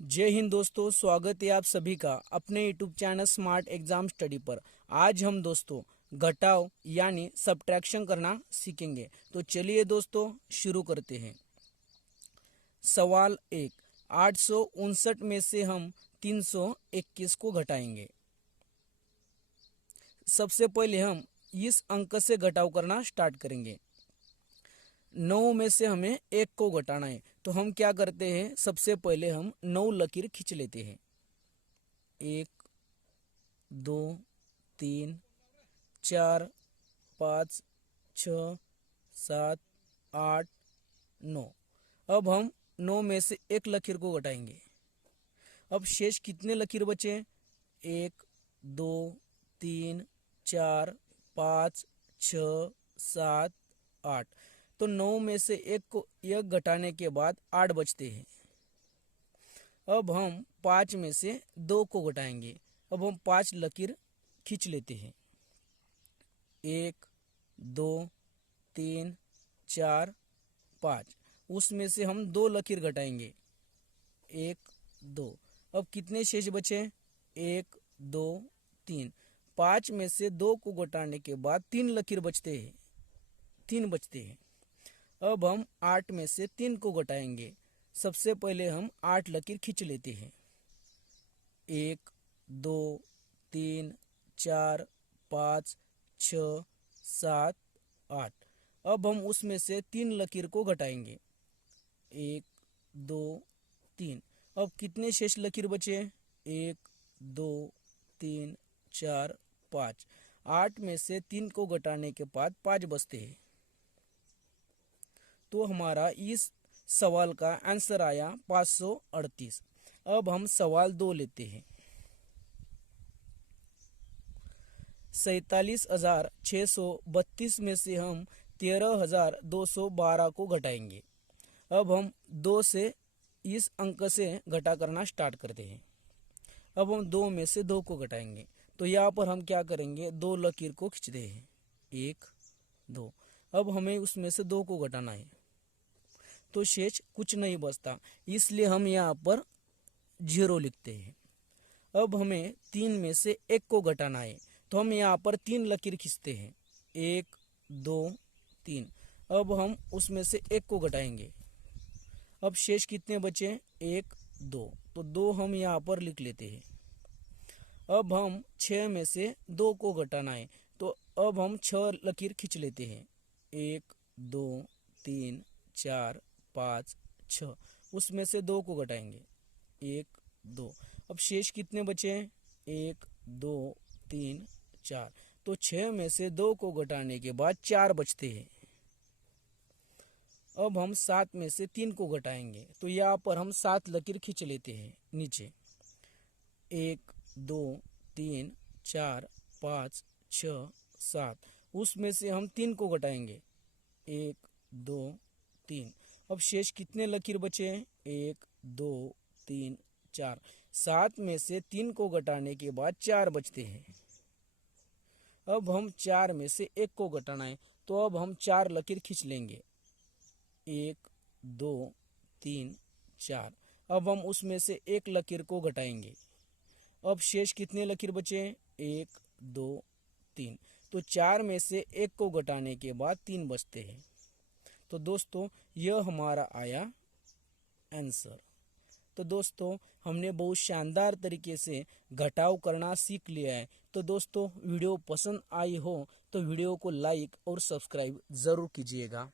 जय हिंद दोस्तों, स्वागत है आप सभी का अपने YouTube channel smart exam study पर। आज हम दोस्तों घटाव यानी सब्ट्रैक्शन करना सीखेंगे। तो चलिए दोस्तों शुरू करते हैं। सवाल 1, 859 में से हम 321 को घटाएंगे। सबसे पहले हम इस अंक से घटाव करना स्टार्ट करेंगे। 9 में से हमें 1 को घटाना है, तो हम क्या करते हैं, सबसे पहले हम 9 लकीर खींच लेते हैं। 1 2 3 4 5 6 7 8 9। अब हम 9 में से 1 लकीर को घटाएंगे। अब शेष कितने लकीर बचे? 1 2 3 4 5 6 7 8। तो 9 में से 1 को घटाने के बाद 8 बचते हैं। अब हम 5 में से 2 को घटाएंगे। अब हम 5 लकीर खींच लेते हैं। 1 2 3 4 5। उसमें से हम 2 लकीर घटाएंगे। 1 2। अब कितने शेष बचे? 1 2 3। 5 में से 2 को घटाने के बाद 3 लकीर बचते हैं, 3 बचते हैं। अब हम 8 में से 3 को घटाएंगे। सबसे पहले हम 8 लकीर खींच लेते हैं। 1 2 3 4 5 6 7 8। अब हम उसमें से 3 लकीर को घटाएंगे। 1 2 3। अब कितने शेष लकीर बचे? 1 2 3 4 5। 8 में से 3 को घटाने के बाद 5 बचते हैं। तो हमारा इस सवाल का आंसर आया 538। अब हम सवाल 2 लेते हैं। 47,632 में से हम 13,212 को घटाएंगे। अब हम 2 से इस अंक से घटा करना स्टार्ट करते हैं। अब हम 2 में से 2 को घटाएंगे। तो यहाँ पर हम क्या करेंगे, 2 लकीर को खींचते हैं। 1 2। अब हमें उसमें से 2 को घटाना है, तो शेष कुछ नहीं बचता, इसलिए हम यहाँ पर 0 लिखते हैं। अब हमें 3 में से 1 को घटाना है, तो हम यहाँ पर 3 लकीर खींचते हैं। 1 2 3। अब हम उसमें से 1 को घटाएंगे। अब शेष कितने बचे? 1 2। तो 2 हम यहाँ पर लिख लेते हैं। अब हम 6 में से 2 को घटाना है, तो अब हम 6 लकीर खींच लेते हैं। 1 2 3 4 5 6। उसमें से 2 को घटाएंगे। 1 2। अब शेष कितने बचे? 1 2 3 4। तो 6 में से 2 को घटाने के बाद 4 बचते हैं। अब हम 7 में से 3 को घटाएंगे, तो यहाँ पर हम 7 लकीर खींच लेते हैं नीचे। 1 2 3 4 5 6 7। उसमें से हम 3 को घटाएंगे। 1 2 3। अब शेष कितने लकीर बचे? 1 2 3 4। 7 में से 3 को घटाने के बाद 4 बचते हैं। अब हम 4 में से 1 को घटाना है, तो अब हम 4 लकीर खींच लेंगे। 1 2 3 4। अब हम उसमें से 1 लकीर को घटाएंगे। अब शेष कितने लकीर बचे? 1 2 3। तो 4 में से 1 को घटाने के बाद 3 बचते हैं। तो दोस्तों यह हमारा आया आंसर। तो दोस्तों हमने बहुत शानदार तरीके से घटाव करना सीख लिया है। तो दोस्तों वीडियो पसंद आई हो तो वीडियो को लाइक और सब्सक्राइब ज़रूर कीजिएगा।